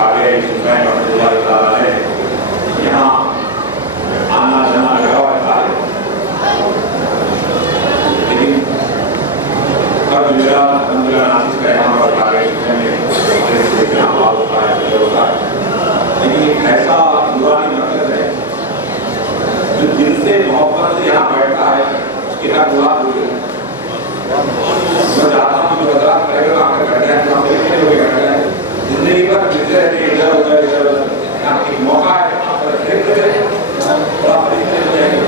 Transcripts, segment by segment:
آگے حسین رحمۃ اللہ تعالیٰ علیہ یہاں آنا جانا لگا ہوا ہے، لیکن اب میرا الحمدللہ ناصر کا یہاں پر آگے ہوتا ہے، لیکن ایک ایسا نورانی مرکز ہے جو دل سے محبت سے یہاں بیٹھتا ہے، اس کی ہر دعا پوری ہے۔ میں چاہتا ہوں جو حضرات کرے گا آ کر بیٹھے ہیں، ہم دیکھنے ہوئے بیٹھے ہیں، زندگی پر ملتے رہتے ہیں ادھر ادھر ادھر ادھر، یہاں ایک موقع ہے آپ پر دیکھتے رہے بڑا خریدنے ہو جائے گا۔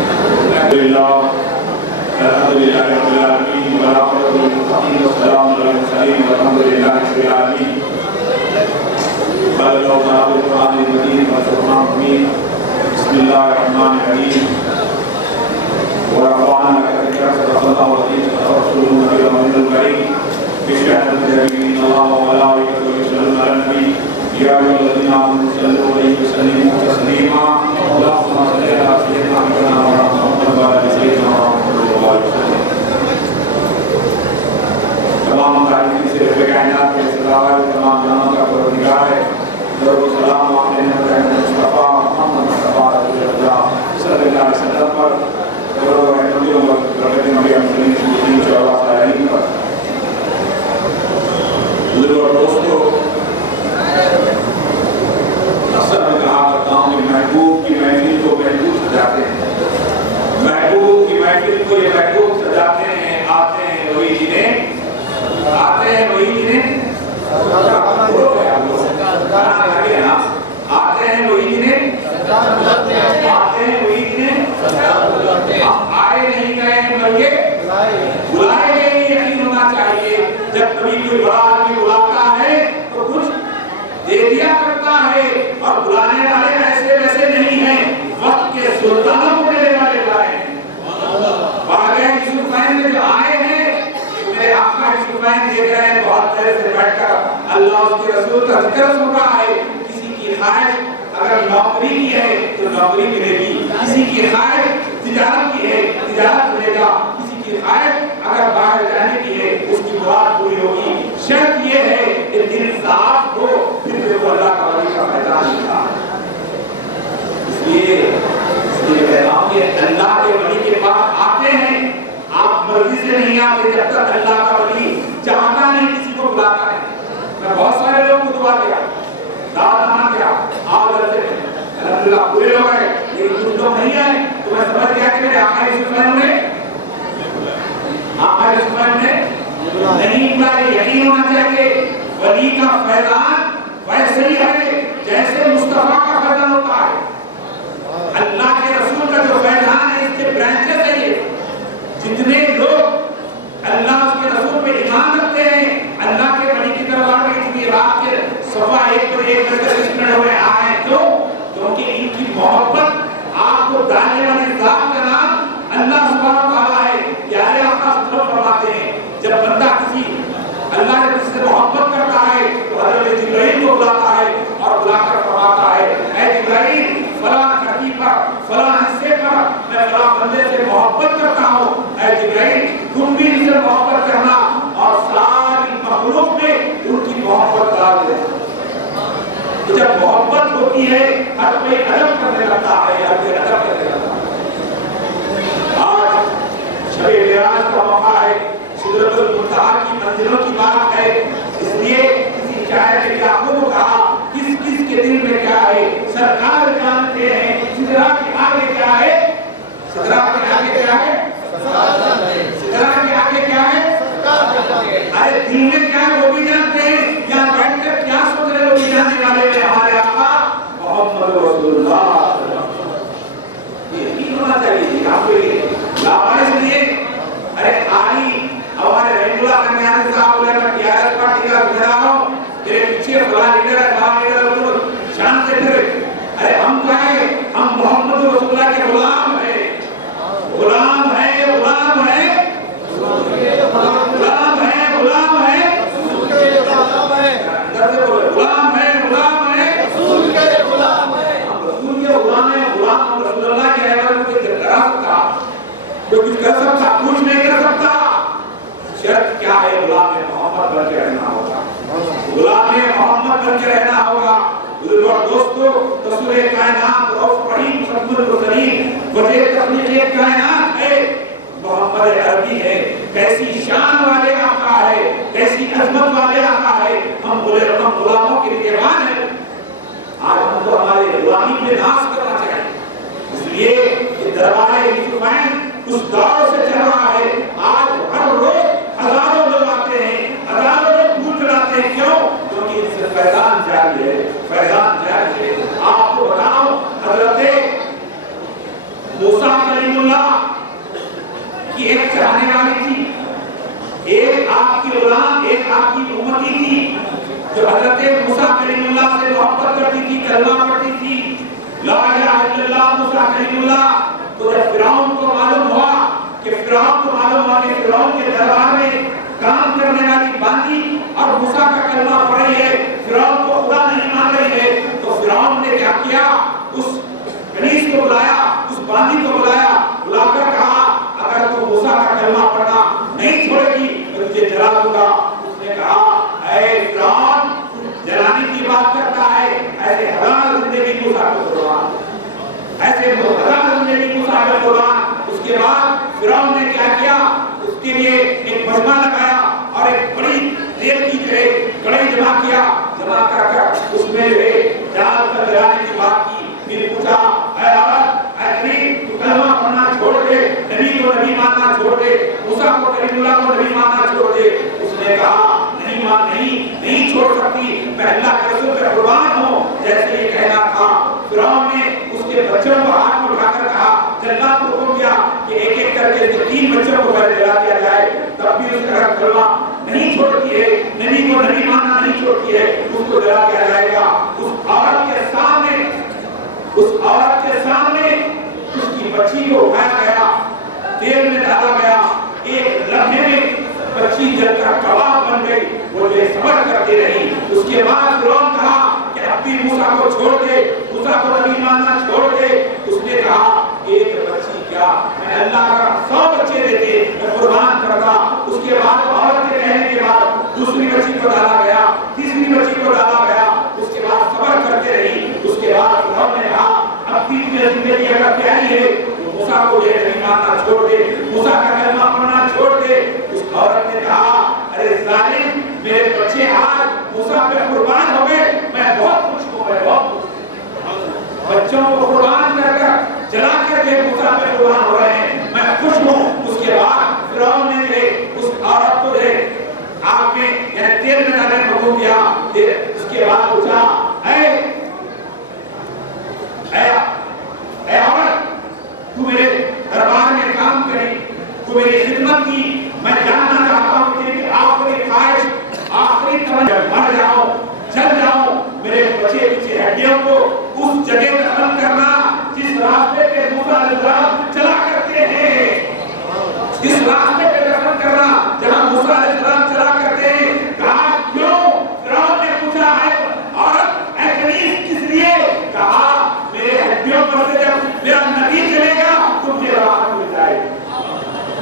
الحمدللہ رب العالمین والعاقبۃ للمتقین والسلام علی المرسلین والحمدللہ رب العالمین۔ قال اللہ تعالیٰ فی القرآن المجید والفرقان الحمید، بسم اللہ الرحمن الرحیم، ورفعنا لك ذکرک صدق اللہ العظیم صدق رسول النبی الامین الکریم۔ اشهد ان لا اله الا الله وملائكته يصلون على النبي يا ايها الذين امنوا صلوا عليه وسلموا تسليما اللهم صل على سيدنا محمد وعلى سيدنا محمد وعلى وسلم۔ تمام تعریفیں سے رب کائنات کے سرور تمام جہان کا پروردگار ہے، درود و سلام آپ نے مصطفیٰ محمد مصطفیٰ رسول اللہ صلی اللہ علیہ وسلم پر اور رحمتوں اور برکت نبی امین کی چوبہ سالین پر۔ اور دوستو، اکثر میں کہا کرتا ہوں کہ محبوب کی محفل کو محبوب سجاتے ہیں، محبوب کی محفل کو یہ محبوب سجاتے ہیں، آتے ہیں وہی جنہیں آتے ہیں وہی جنہیں آتے ہیں وہی جنہیں آتے ہیں وہی جنہیں ہم آئے نہیں گئے بلکہ بلائے گئے۔ یقین ہونا چاہیے جب کبھی کوئی بڑا آدمی بلاتا ہے تو کچھ دے دیا کرتا ہے، اور بلانے والے ایسے ویسے نہیں ہیں، وقت کے سلطانوں کو دینے والے لائے ہیں۔ باغِ یوسفین میں جو آئے ہیں، میرے آقا یوسفین دیکھ رہے ہیں بہت دیر سے بیٹھ کر اللہ اس کے رسول کا ذکر سن رہا ہے۔ کسی کی خواہش اگر نوکری کی ہے تو نوکری ملے گی، کسی کی خواہش تجارت کی ہے تجارت ملے گا، کسی کی خواہش اگر باہر جانے کی ہے اس کی مراد پوری ہوگی۔ شرط یہ ہے کہ دل صاف ہو، پھر وہ اللہ کا ولی کا میدان ملتا ہے۔ اس لیے کہتا ہوں کہ اللہ کے ولی کے پاس آتے ہیں، آپ مرضی سے نہیں آتے جب تک اللہ کا ولی چاہتا نہیں کسی کو بلاتا ہے۔ میں بہت سارے لوگوں کو دعا دیا، دعوت نہ کیا، آؤ جلتے ہیں، الحمدللہ پورے لوگ آئے، لیکن کچھ لوگ نہیں آئے تو میں سمجھ گیا کہ میرے آقا یوسفین نے نہیں بلائے۔ یقین ہونا چاہیے ولی کا فیضان ویسے ہی ہے جیسے مصطفیٰ کا فیضان ہوتا ہے۔ اللہ کے رسول کا جو فیضان ہے اس کے برانچز ہیں، یہ جتنے لوگ اللہ اس کے رسول پہ ایمان رکھتے ہیں، اللہ کے ولی کی طرف آ کے اتنی رات کے صبح 1 بجے 10 منٹ ہوئے آئے، کیونکہ ان کی محبت آپ کو ڈالنے والی ذات کا نام اللہ سبحانہ وتعالیٰ ہے۔ پیارے آقا صلی اللہ فرماتے ہیں جب بندہ کسی اللہ نے کسی سے محبت کرتا ہے تو حضرت جبرائیل کو بلاتا ہے اور بلا کر فرماتا ہے اے جبرائیل فلاں کھٹی پر فلاں حصے پر میں فلاں بندے سے محبت کرتا ہوں، اے جبرائیل تم بھی ان سے محبت کرنا اور ساری مخلوق میں ان کی محبت ڈال دے۔ جب محبت ہوتی ہے ہر کوئی ادب کرنے لگتا ہے، ہر کوئی ادب کرنے لگتا ہے۔ آج شب معراج کا موقع ہے، سدرۃ المنتہا کی منزلوں کی بات ہے، اس لیے کسی شاعر نے یعقوب کو کہا کس کس کے دل میں کیا ہے سرکار جانتے ہیں، سدرا کے آگے کیا ہے، سدرا کے آگے کیا ہے، سدرا کے آگے کیا ہے، ارے دل میں کیا ہے وہ بھی جانتے ہیں، یہاں بیٹھ کر کیا سوچ رہے وہ بھی جاننے والے میں ہمارے آقا محمد رسول اللہ۔ یہ یقین ہونا چاہیے آپ کو، یہ لاواز لیے ارے آئی ہمارے رحمۃ اللہ میاں صاحب بولے میں ٹیارس پارٹی کا گزرا ہوں، میرے پیچھے فلاں لیڈر ہے فلاں لیڈر ہے، شان سے پھر ارے ہم کہیں ہم محمد رسول اللہ کے غلام ہیں، غلام ہیں، غلام ہیں، غلام ہیں، غلام ہیں، اندر سے بولے غلام ہیں، غلام ہیں، رسول کے غلام ہیں، ہم رسول کے اور دوستو رسول کائنات رؤوف رحیم شفیع المرسلین وجہ تخلیق کائنات ہے محمد عربی ہے کیسی شان والے آقا ہے کیسی عظمت والے آقا ہے ہم غلاموں کے نگہبان ہیں آج ہم تو ہمارے غلامی پہ ناز کرنا چاہیے اس لیے یہ دربار یوسفین اس دور سے چل رہا ہے آج ہر روز ہزاروں لوگ آتے ہیں ہزاروں لوگ پھول چڑھاتے ہیں کیوں کیونکہ اس سے فیضان جاری ہے فیضان جاری ہے آپ کو بتاؤں حضرت موسیٰ کلیم اللہ کی ایک چاہنے والی تھی ایک آپ کی غلام ایک آپ کی امتی تھی جو حضرت موسیٰ کلیم اللہ سے محبت کرتی تھی کلمہ پڑھتی تھی لا الہ الا اللہ موسیٰ کلیم اللہ تو جب فرعون کو معلوم ہوا کہ فرعون کے دربار میں کام کرنے والی باندی اور موسیٰ کا کلمہ پڑھ رہی ہے فرعون کو خدا نہیں مان رہی ہے تو فرعون نے کیا کیا اس کنیز کو بلایا اس باندی کو بلا کر کہا اگر تو موسیٰ کا کلمہ پڑھنا نہیں چھوڑے گی تو تجھے جلا دوں گا اس نے کہا اے فرعون جلانے کی بات کرتا ہے ایسے حلال زندگی موسیٰ کو قربان ایسے حلال زندگی موسیٰ کو قربان اس کے بعد فرعون نے کیا کیا اس کے لیے ایک مجمع لگایا اور ایک بڑی تیل کی جو ہے کڑھائی جمع کر اس میں جو ہے ڈال کر جلانے کی بات کی پھر پوچھا اے عورت اے غریب تو کلمہ پڑھنا چھوڑ دے نبی کو نبی ماننا چھوڑ دے موسیٰ کو کلیم اللہ کو نبی ماننا چھوڑ دے اس نے کہا نہیں چھوڑ سکتی میں اللہ کے رسول پہ قربان ہوں جیسے یہ کہنا تھا فرعون نے اس کے بچوں کو ہاتھ میں اٹھا کر کہا جلات کو حکم دیا کہ ایک ایک کر کے 3 بچوں کو پہلے جلا دیا جائے تب بھی اس کا کلمہ نہیں چھوڑتی ہے نبی کو نبی ماننا نہیں چھوڑتی ہے اس کو جلا دیا جائے گا اس عورت کے سامنے اس کی بچی کو اٹھایا گیا تیل میں ڈالا گیا ایک لمحے میں بچی جل کر کباب بن گئی وہ یہ صبر کرتی رہی اس کے بعد فرعون کہا کہ اب بھی موسیٰ کو چھوڑ دے موسیٰ کو نبی ماننا چھوڑ دے اس نے کہا ایک بچی کیا میں اللہ کا 100 بچے دیتے میں قربان کرتا اس کے بعد عورت کے کہنے کے بعد دوسری بچی کو ڈالا گیا تیسری بچی کو ڈالا گیا اس کے بعد صبر کرتے رہی اس کے بعد فرعون نے کہا اب بھی تمہیں زندگی اگر پیاری ہے تو موسیٰ کو یہ نبی ماننا چھوڑ دے موسیٰ کا کلمہ پڑھنا چھوڑ دے اس عورت نے کہا ارے ظالم میرے بچے آج موسیٰ پہ قربان ہو گئے میں بہت خوش ہوں میں بہت بچوں کو قربان کر جلا کر کے موسیٰ پہ قربان ہو رہے ہیں میں خوش ہوں اس کے بعد فرعون نے اس عورت کو آگ میں یعنی تیل میں ڈالنے کا حکم دیا اس کے بعد پوچھا اے عورت تو میرے دربار میں کام کری تو میری خدمت کی میں جاننا چاہتا ہوں کہ تیری آخری خواہش آخری توجہ مر جاؤں جل جاؤں میرے بچے پیچھے ہڈیوں کو اس جگہ دفن کرنا جس راستے پہ موسیٰ علیہ السلام چلا کرتے ہیں اس راستے پہ دفن کرنا جہاں موسیٰ علیہ السلام چلا کرتے ہیں کہا کیوں فرعون نے پوچھا ہے عورت اے کنیز کس لیے کہا میرے ہڈیوں پر سے جب میرا نبی چلے گا تو مجھے راحت مل جائے گی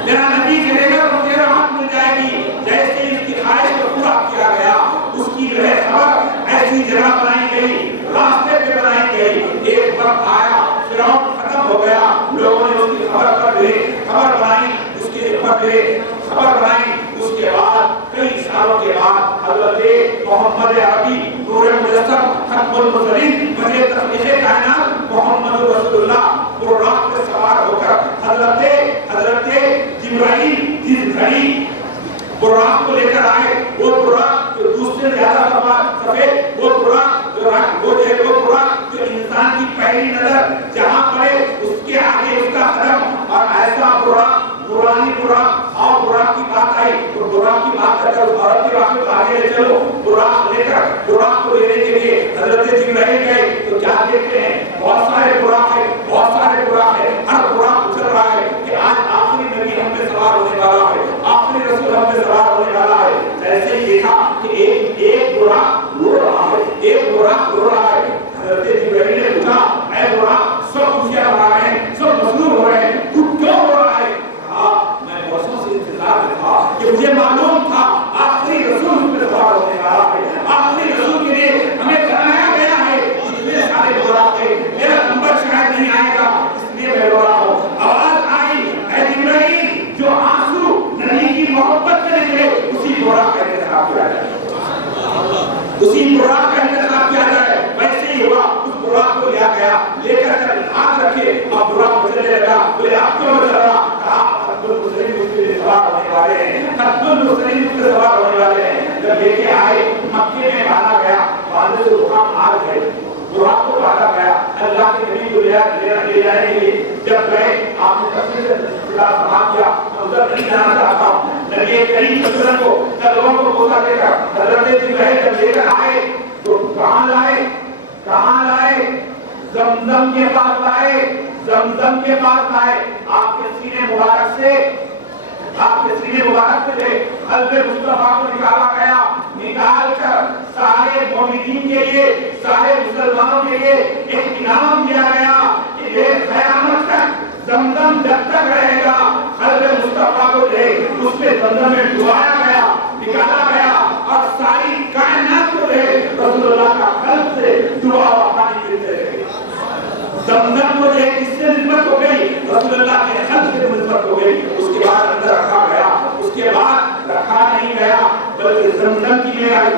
میرا نبی چلے گا تو مجھے راحت مل جائے گی جیسے اس کی خواہش کو پورا کیا گیا اس کی جو ہے خبر ایسی جگہ بنائی گئی راستے پہ بنائی گئی ایک وقت آیا فرعون ختم ہو گیا لوگوں نے اس کی خبر بنائی اس کے خبر بنائی اس کے بعد کئی سالوں کے بعد حضرت محمد عربی نور مجسم ختم المرسلین وجہ تخلیق کائنات محمد رسول اللہ براق پہ سوار ہو کر حضرت جبرائیل جس گھڑی براق کو لے کر آئے وہ براق جو دوسرے زیادہ سفید وہ براق جو انسان کی پہلی نظر جہاں پڑے اس کے آگے اس کا قدم اور ایسا براق نورانی براق اور براق کی بات آئی تو براق کی بات کر اس عورت کے واقعے کو آگے لے چلو براق لے کر براق کو لینے کے لیے حضرت جبرائیل گئے تو کیا دیکھتے ہیں بہت سارے براق ہیں ہر براق اچھل رہا ہے کہ آج آخری نبی ہم پہ سوار ہونے والا ہے آخری رسول ہم پہ سوار ہونے والا ہے جیسے ہی دیکھا کہ ایک براق رو رہا ہے حضرت جبرائیل نے پوچھا اے براق بولے اب کیوں چل رہا؟ کہا عبد المطلب اس کے سوار ہونے والے ہیں، عبد المطلب اس کے سوار ہونے والے ہیں۔ جب لے کے آئے مکے میں باندھا گیا، باندھے سے حکام آ گئے، براق کو باندھا گیا، اللہ کے نبی کو لے جانے کے لیے جب گئے آپ نے تفصیل سے سماعت کیا، ادھر نہیں جانا چاہتا ہوں۔ نبی کریم صلی اللہ علیہ وسلم کو لوگوں کو بولا دے کر حضرت جبرائیل جب لے کر آئے تو کہاں لائے؟ کہاں لائے؟ زمزم کے پاس لائے، زمزم کے پاس لائے۔ آپ کے سینے مبارک سے قلب مصطفیٰ کو نکالا گیا، نکال کر سارے مومنین کے لیے، سارے مسلمانوں کے لیے ایک انعام دیا گیا کہ یہ قیامت تک زمزم جب تک رہے گا قلب مصطفیٰ کو دے، اس پہ زمزم میں ڈبایا گیا، نکالا گیا اور ساری کائنات کو دے رسول اللہ کا قلب سے ڈبا ہوا پانی پیتے رہے۔ زمزم کو دے کس سے نسبت ہو گئی؟ رسول اللہ کے قلب سے نسبت ہو گئی۔ اس کے بعد اندر رکھا گیا، اس کے بعد رکھا نہیں گیا بلکہ زمزم کی معراج،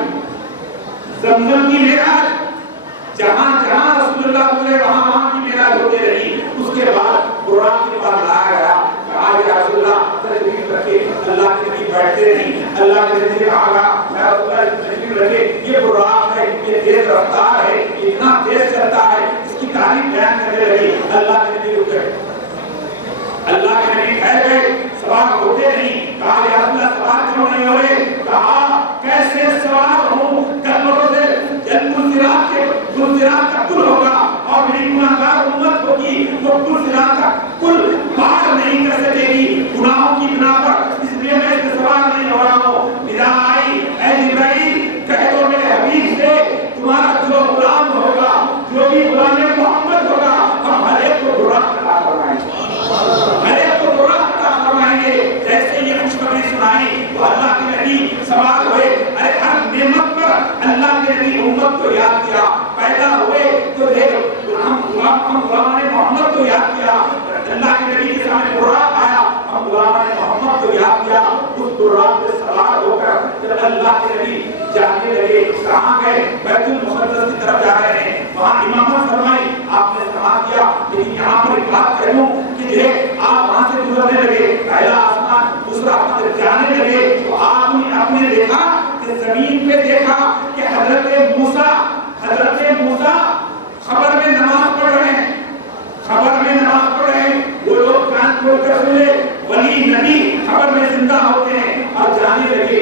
زمزم کی معراج جہاں جہاں رسول اللہ گزرے وہاں وہاں کی معراج ہوتی رہی۔ اس کے بعد قرآن کے پاس لایا گیا، کہا یا رسول اللہ تشریف رکھے، اللہ کے نبی بیٹھتے نہیں، اللہ کے نبی کہا گیا یا رسول اللہ تشریف رکھے، یہ قرآن ہے، یہ تیز رفتار ہے، اتنا تیز چلتا ہے، اس کی تعریف بیان کرنے لگی۔ اللہ کے نبی رک گئے، اللہ کے نبی ٹھہر گئے، سوار ہوتے نہیں، کہا یا رسول اللہ سوار کیوں نہیں ہو رہے؟ کہا کیسے سوار ہوں؟ کلموں سے جب گلزرات کا کل ہوگا اور میری گناہگار امت ہوگی وہ گلزرات کا کل پار نہیں کر سکے گی گناہوں کی بنا پر، اس لیے میں اس پہ سوار نہیں ہو رہا ہوں۔ ندا آئی اے جبرائیل کہہ دو میرے حبیب سے تمہارا جو غلام ہوگا، جو بھی غلام محمد ہوگا، ہم ہر ایک کو براق عطا فرمائیں گے، ہر ایک کو براق عطا فرمائیں گے۔ جیسے یہ خوشخبری سنائی تو اللہ کے نبی سوار ہوئے، ارے ہر نعمت پر اللہ کے نبی امت کو یاد کیا، پیدا ہوئے تو ہم غلامان محمد کو یاد کیا، اللہ کے نبی کے سامنے براق آیا، ہم غلامان محمد کو یاد کیا۔ اس براق پہ سوار ہو کر جب اللہ کے نبی جانے لگے، کہاں گئے؟ بیت المقدس کی طرف جا رہے ہیں، وہاں امامت فرمائی، آپ نے سماعت کیا۔ لیکن یہاں پر ایک بات کہوں کہ آپ وہاں سے گزرنے لگے، پہلا آسمان دوسرا آسمان جب جانے لگے تو آپ نے دیکھا کہ زمین پہ دیکھا کہ حضرت موسیٰ خبر میں نماز پڑھ رہے ہیں، خبر میں نماز پڑھ رہے ہیں۔ وہ لوگ کان کھول کر سنے، ولی نبی خبر میں زندہ ہوتے ہیں، اور جانے لگے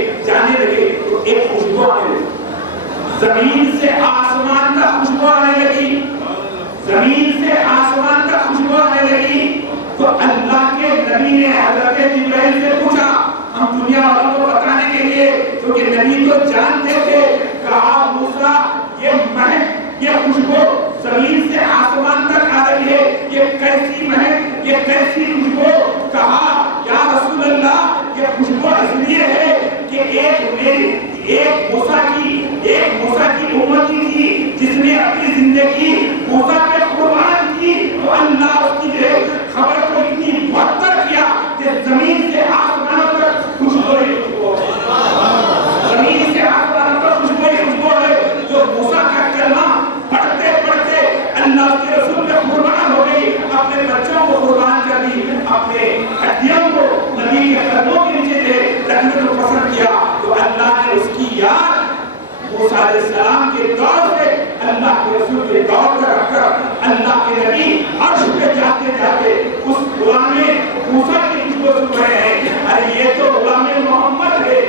تو ایک خوشبو آنے لگی، زمین سے آسمان تک خوشبو آنے لگی، زمین سے آسمان تک خوشبو آنے لگی۔ تو اللہ کے نبی نے حضرت جبرائیل سے پوچھا، ہم دنیا والوں کو بتانے کے لیے، کیونکہ نبی تو جانتے تھے، کہا موسیٰ یہ مہک، یہ خوشبو زمین سے آسمان تک آ رہی ہے، یہ کیسی مہک، یہ کیسی خوشبو؟ کہا یا رسول اللہ یہ خوشبو اس لیے ہے کہ ایک موسیٰ کی امتی تھی جس نے اپنی زندگی موسیٰ پہ قربان کی، تو اللہ اس کی خبر کو اتنی بہتر کیا کہ زمین سے آسمان تک خوشبو ہی خوشبو ہے، زمین سے آسمان تک خوشبو ہی خوشبو ہے۔ جو موسیٰ کا کلمہ پڑھتے پڑھتے اللہ کے رسول پہ قربان ہو گئی، اپنے بچوں کو قربان کر دی، اپنے ہڈیوں کو نبی کے قدموں کے نیچے دے رکھنے کو پسند کیا، تو اللہ نے اس کی یاد موسیٰ علیہ السلام کے دور سے اللہ کے رسول کے دور پر رکھ کر اللہ کے نبی عرش پہ جاتے جاتے اس غلام موسیٰ کی خوشبو سن رہے ہیں۔ ارے یہ تو غلام محمد ہے،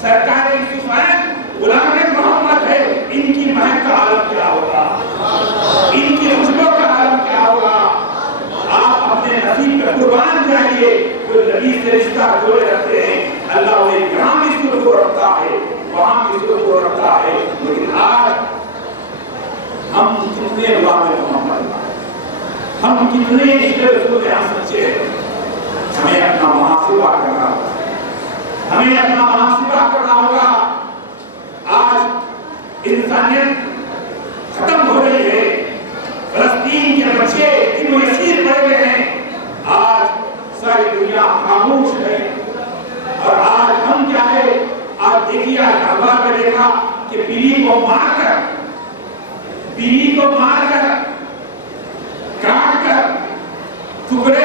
سرکار یوسفین غلام محمد ہے، ان کی مہک کا عالم کیا ہوگا، ان کی خوشبو کا عالم کیا ہوگا؟ آپ اپنے نصیب پہ قربان جائیے، جو نبی سے رشتہ جوڑے رکھتے ہیں اللہ انہیں یہاں بھی سر کو رکھتا ہے، وہاں بھی سر کو رکھتا ہے۔ لیکن آج ہم کتنے غلام محمد، ہم کتنے عشق رسول یہاں سچے ہیں؟ ہمیں اپنا محاسبہ کرنا ہوگا، ہمیں اپنا محاسبہ کرنا ہوگا۔ آج انسانیت ختم ہو رہی ہے، فلسطین کے بچے دن و یسیر پڑے ہوئے ہیں، آج ساری دنیا خاموش ہے، اور آج ہم کیا ہے؟ آپ دیکھیے اخبار میں دیکھا کہ بیوی کو مار کر کاٹ کر ٹکڑے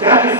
40